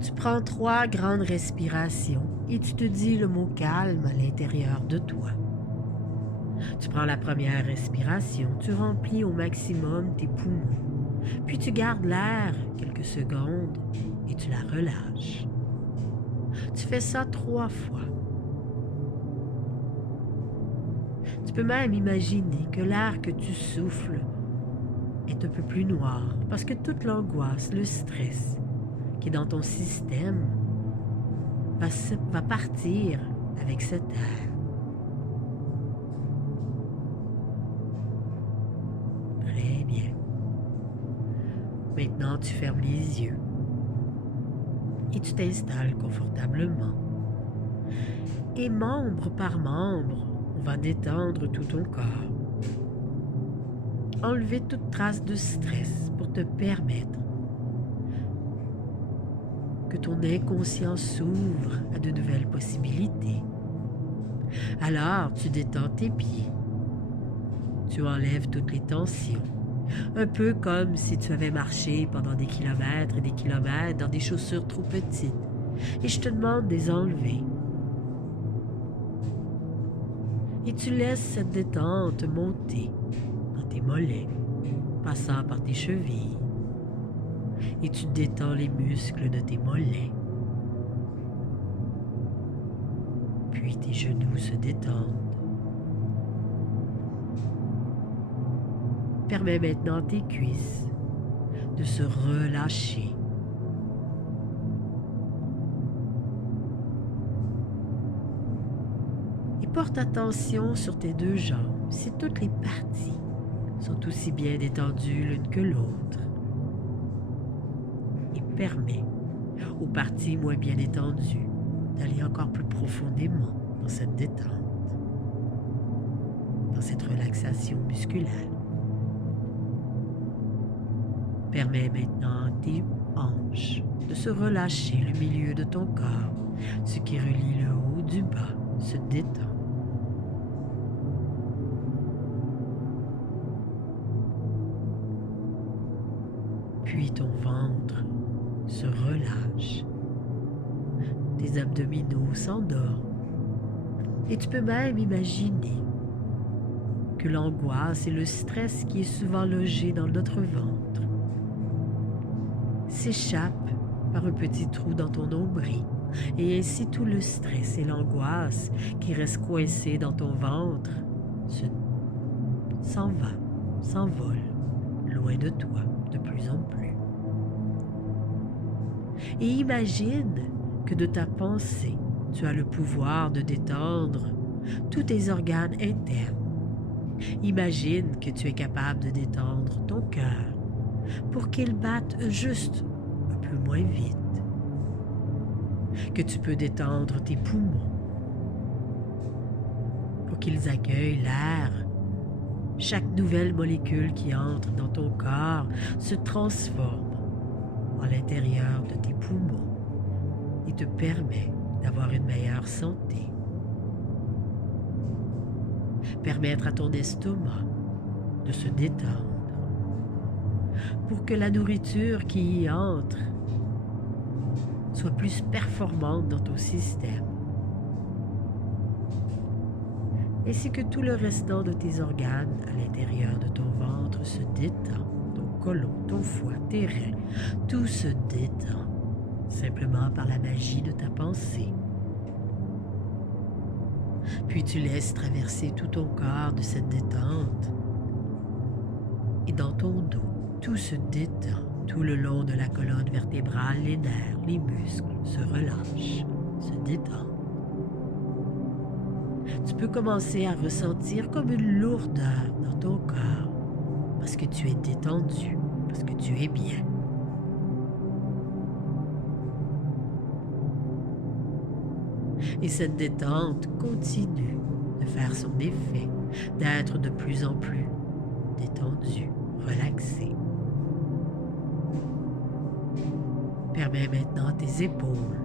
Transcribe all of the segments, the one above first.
Tu prends 3 grandes respirations et tu te dis le mot calme à l'intérieur de toi. Tu prends la première respiration, tu remplis au maximum tes poumons, puis tu gardes l'air quelques secondes et tu la relâches. Tu fais ça 3 fois. Tu peux même imaginer que l'air que tu souffles est un peu plus noir parce que toute l'angoisse, le stress qui est dans ton système va partir avec cet air. Très bien. Maintenant, tu fermes les yeux et tu t'installes confortablement. Et membre par membre, on va détendre tout ton corps. Enlever toute trace de stress pour te permettre que ton inconscient s'ouvre à de nouvelles possibilités. Alors, tu détends tes pieds. Tu enlèves toutes les tensions. Un peu comme si tu avais marché pendant des kilomètres et des kilomètres dans des chaussures trop petites. Et je te demande de les enlever. Et tu laisses cette détente monter dans tes mollets, passant par tes chevilles. Et tu détends les muscles de tes mollets. Puis tes genoux se détendent. Permets maintenant à tes cuisses de se relâcher. Et porte attention sur tes 2 jambes si toutes les parties sont aussi bien détendues l'une que l'autre. Et permets aux parties moins bien détendues d'aller encore plus profondément dans cette détente, dans cette relaxation musculaire. Permets maintenant à tes hanches de se relâcher le milieu de ton corps, ce qui relie le haut du bas se détend. Puis ton ventre se relâche. Tes abdominaux s'endorment. Et tu peux même imaginer que l'angoisse et le stress qui est souvent logé dans notre ventre s'échappent par un petit trou dans ton nombril. Et ainsi tout le stress et l'angoisse qui reste coincé dans ton ventre s'envole loin de toi de plus en plus. Et imagine que de ta pensée, tu as le pouvoir de détendre tous tes organes internes. Imagine que tu es capable de détendre ton cœur pour qu'il batte juste un peu moins vite. Que tu peux détendre tes poumons pour qu'ils accueillent l'air. Chaque nouvelle molécule qui entre dans ton corps se transforme à l'intérieur de tes poumons et te permet d'avoir une meilleure santé. Permettre à ton estomac de se détendre pour que la nourriture qui y entre soit plus performante dans ton système, ainsi que tout le restant de tes organes à l'intérieur de ton ventre se détend, ton côlon, ton foie, tes reins, tout se détend simplement par la magie de ta pensée. Puis tu laisses traverser tout ton corps de cette détente et dans ton dos, tout se détend. Tout le long de la colonne vertébrale, les nerfs, les muscles se relâchent, se détendent. Tu peux commencer à ressentir comme une lourdeur dans ton corps parce que tu es détendu, parce que tu es bien. Et cette détente continue de faire son effet, d'être de plus en plus détendu, relaxé. Permets maintenant à tes épaules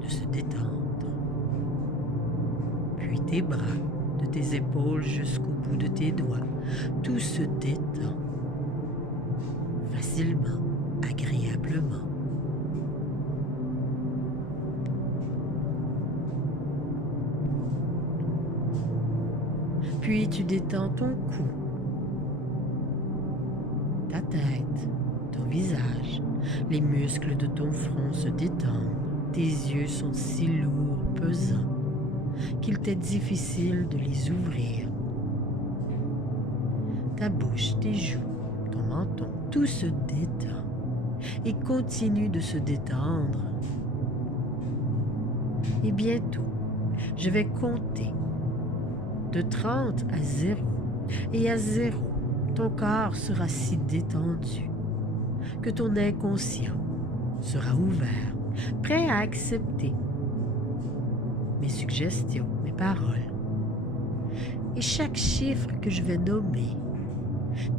de se détendre, puis tes bras, de tes épaules jusqu'au bout de tes doigts, tout se détend facilement, agréablement. Puis tu détends ton cou, ta tête, ton visage. Les muscles de ton front se détendent. Tes yeux sont si lourds, pesants, qu'il t'est difficile de les ouvrir. Ta bouche, tes joues, ton menton, tout se détend et continue de se détendre. Et bientôt, je vais compter de 30 à 0. Et à 0, ton corps sera si détendu que ton inconscient sera ouvert, prêt à accepter mes suggestions, mes paroles. Et chaque chiffre que je vais nommer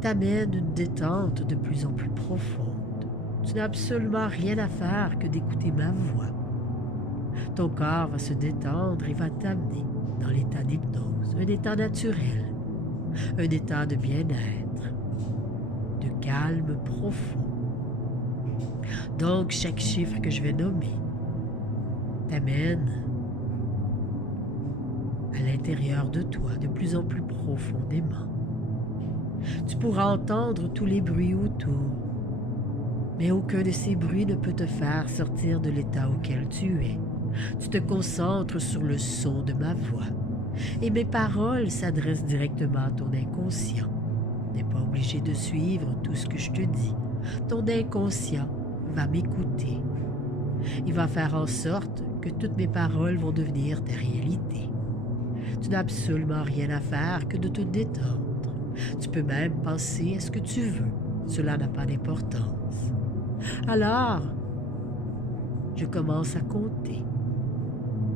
t'amène une détente de plus en plus profonde. Tu n'as absolument rien à faire que d'écouter ma voix. Ton corps va se détendre et va t'amener dans l'état d'hypnose, un état naturel, un état de bien-être, de calme profond. Donc, chaque chiffre que je vais nommer t'amène à l'intérieur de toi, de plus en plus profondément. Tu pourras entendre tous les bruits autour, mais aucun de ces bruits ne peut te faire sortir de l'état auquel tu es. Tu te concentres sur le son de ma voix, et mes paroles s'adressent directement à ton inconscient. Tu n'es pas obligé de suivre tout ce que je te dis. Ton inconscient va m'écouter. Il va faire en sorte que toutes mes paroles vont devenir ta réalité. Tu n'as absolument rien à faire que de te détendre. Tu peux même penser à ce que tu veux. Cela n'a pas d'importance. Alors, je commence à compter.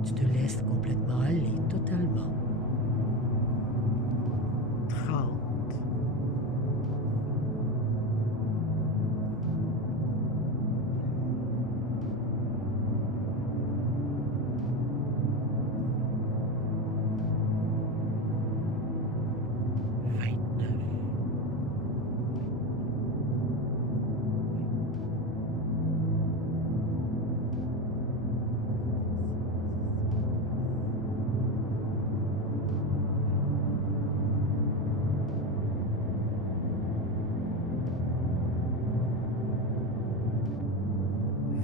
Tu te laisses complètement aller, totalement. 30. 29.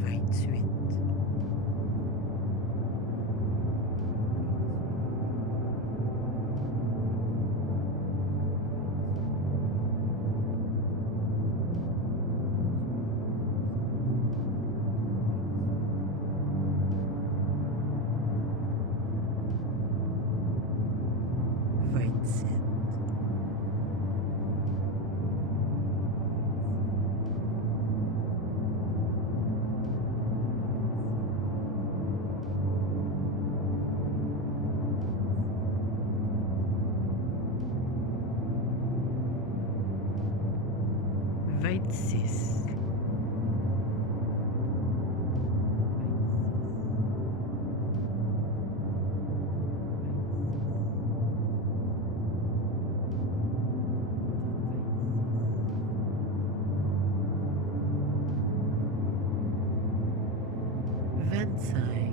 28. 27. 26. 25. 24.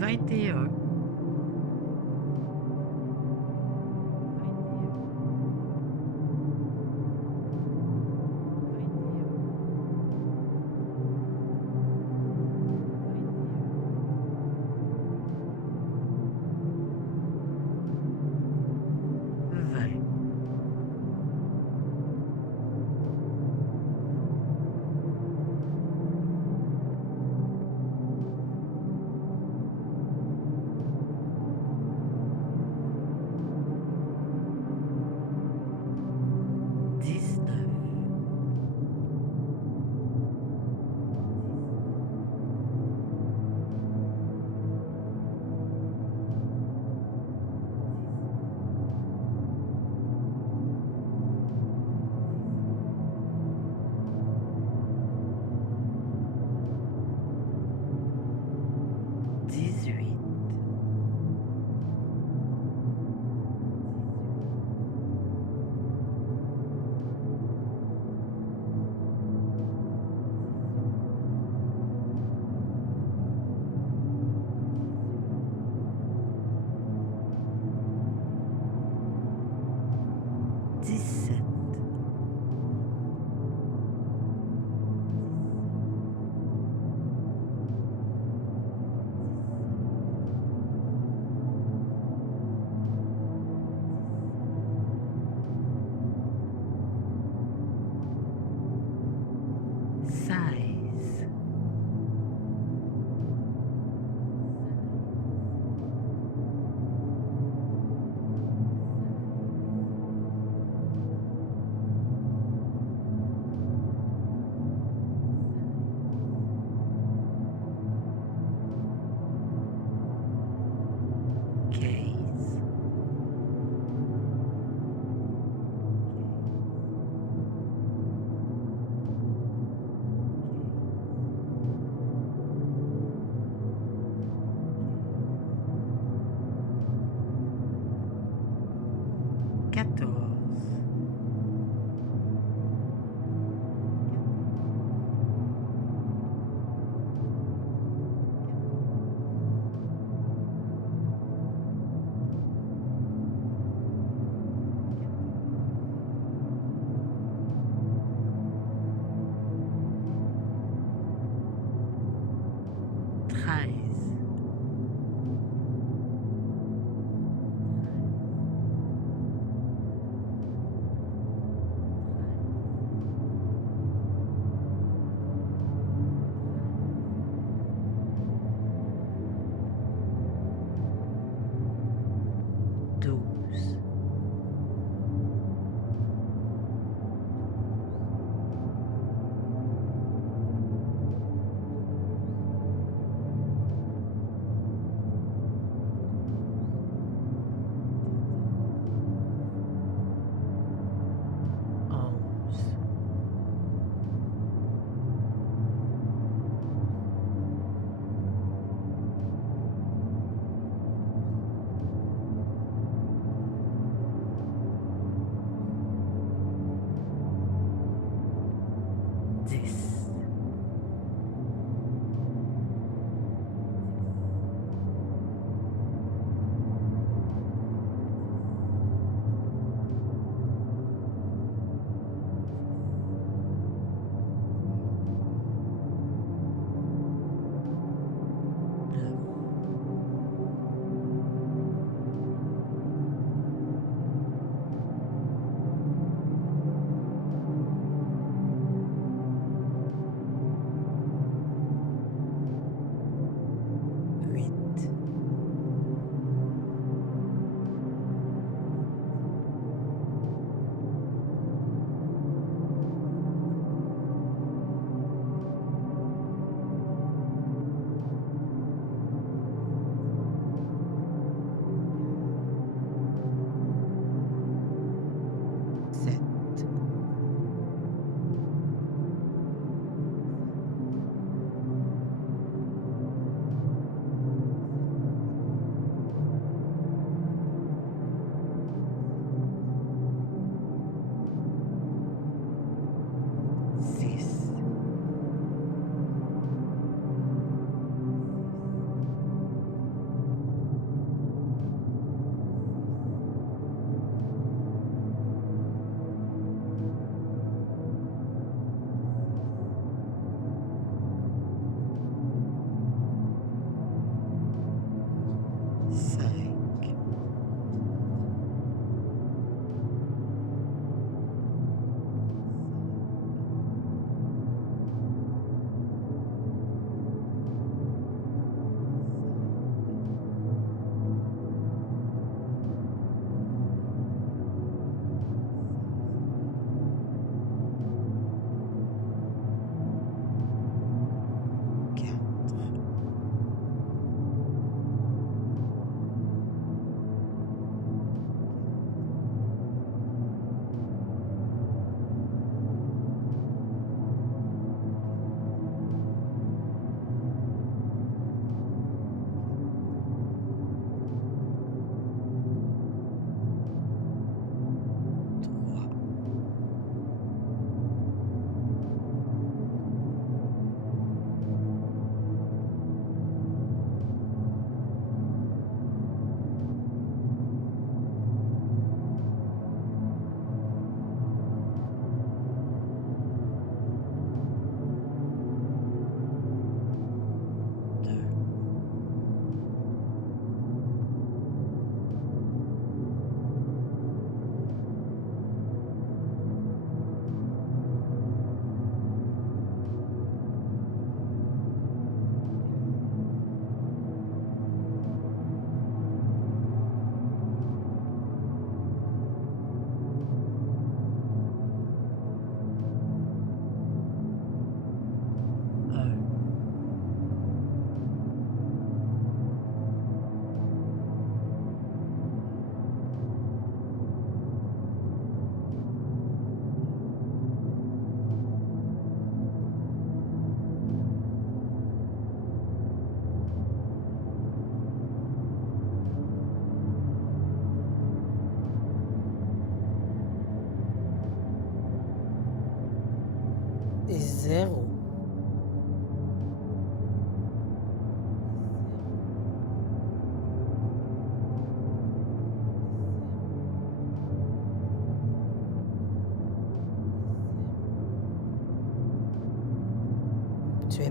21. Vingt.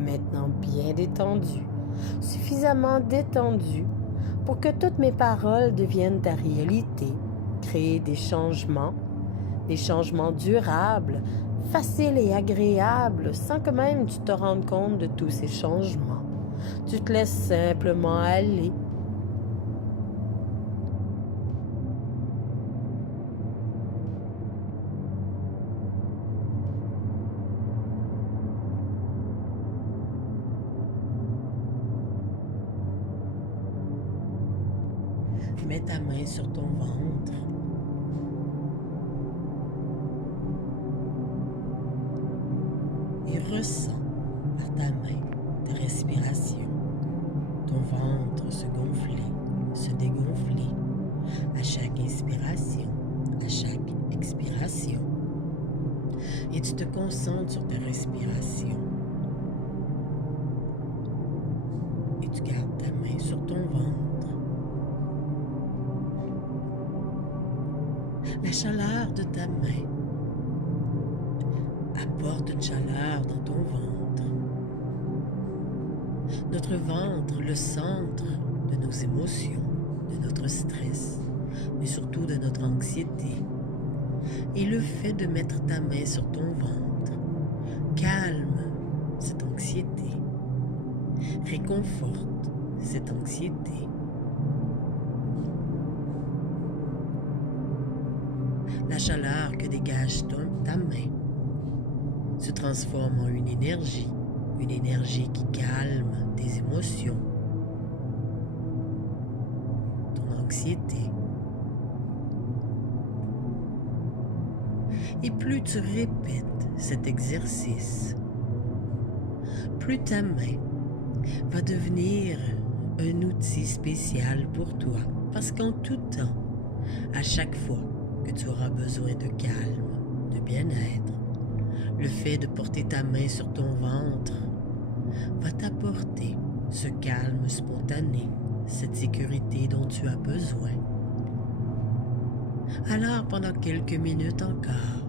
maintenant bien détendu, suffisamment détendu pour que toutes mes paroles deviennent ta réalité, créer des changements durables, faciles et agréables, sans que même tu te rendes compte de tous ces changements. Tu te laisses simplement aller. Mets ta main sur ton ventre. Et ressens par ta main ta respiration, ton ventre se gonfler, se dégonfler à chaque inspiration, à chaque expiration. Et tu te concentres sur ta respiration. Et tu gardes ta main sur ton ventre. La chaleur de ta main apporte une chaleur dans ton ventre. Notre ventre, le centre de nos émotions, de notre stress, mais surtout de notre anxiété. Et le fait de mettre ta main sur ton ventre calme cette anxiété, réconforte cette anxiété. La chaleur que dégage ta main se transforme en une énergie qui calme tes émotions, ton anxiété. Et plus tu répètes cet exercice, plus ta main va devenir un outil spécial pour toi. Parce qu'en tout temps, à chaque fois que tu auras besoin de calme, de bien-être, le fait de porter ta main sur ton ventre va t'apporter ce calme spontané, cette sécurité dont tu as besoin. Alors, pendant quelques minutes encore,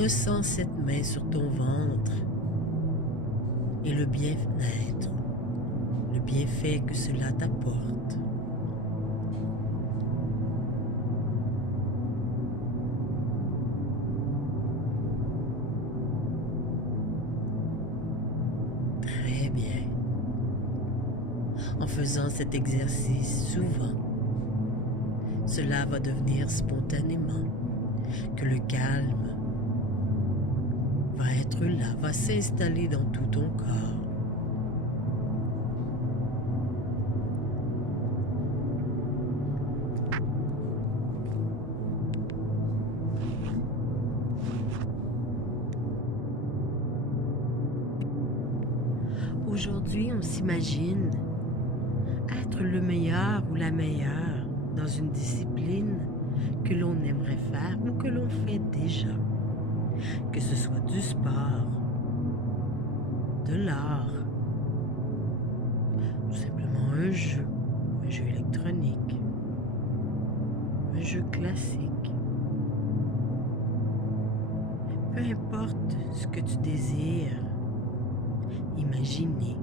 ressens cette main sur ton ventre et le bien-être, le bienfait que cela t'apporte. Très bien. En faisant cet exercice souvent, cela va devenir spontanément que le calme va être là, va s'installer dans tout ton corps. Aujourd'hui, on s'imagine être le meilleur ou la meilleure dans une discipline que l'on aimerait faire ou que l'on fait déjà. Que ce soit du sport, de l'art, tout simplement un jeu électronique, un jeu classique. Peu importe ce que tu désires imaginer,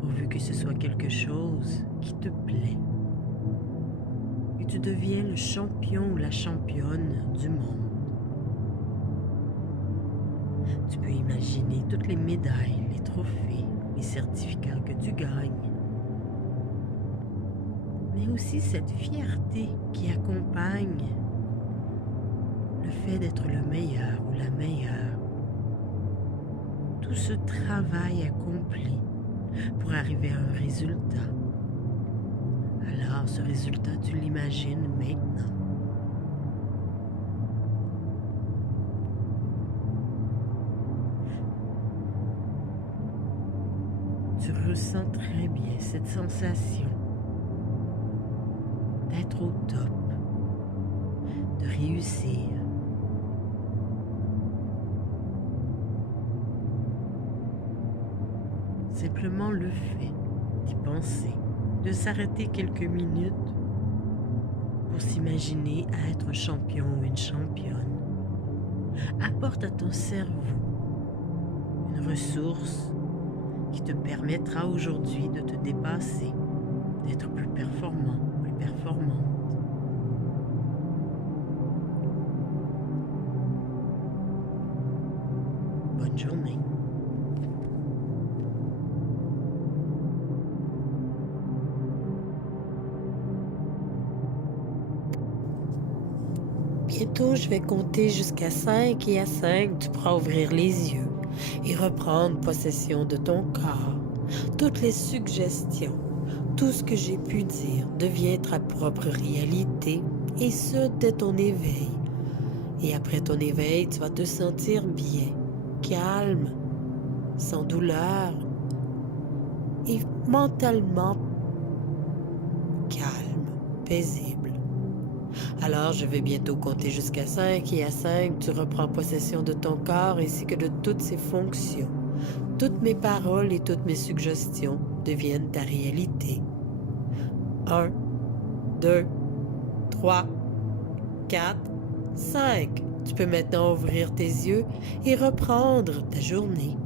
pourvu que ce soit quelque chose qui te plaît. Et tu deviens le champion ou la championne du monde. Tu peux imaginer toutes les médailles, les trophées, les certificats que tu gagnes. Mais aussi cette fierté qui accompagne le fait d'être le meilleur ou la meilleure. Tout ce travail accompli pour arriver à un résultat. Alors ce résultat, tu l'imagines maintenant. Tu ressens très bien cette sensation d'être au top, de réussir. Simplement le fait d'y penser, de s'arrêter quelques minutes pour s'imaginer à être un champion ou une championne, apporte à ton cerveau une ressource qui te permettra aujourd'hui de te dépasser, d'être plus performant, plus performante. Bonne journée. Bientôt, je vais compter jusqu'à 5 et à 5, tu pourras ouvrir les yeux et reprendre possession de ton corps. Toutes les suggestions, tout ce que j'ai pu dire devient ta propre réalité et ce, dès ton éveil. Et après ton éveil, tu vas te sentir bien, calme, sans douleur et mentalement calme, paisible. Alors, je vais bientôt compter jusqu'à 5 et à 5, tu reprends possession de ton corps ainsi que de toutes ses fonctions. Toutes mes paroles et toutes mes suggestions deviennent ta réalité. 1, 2, 3, 4, 5. Tu peux maintenant ouvrir tes yeux et reprendre ta journée.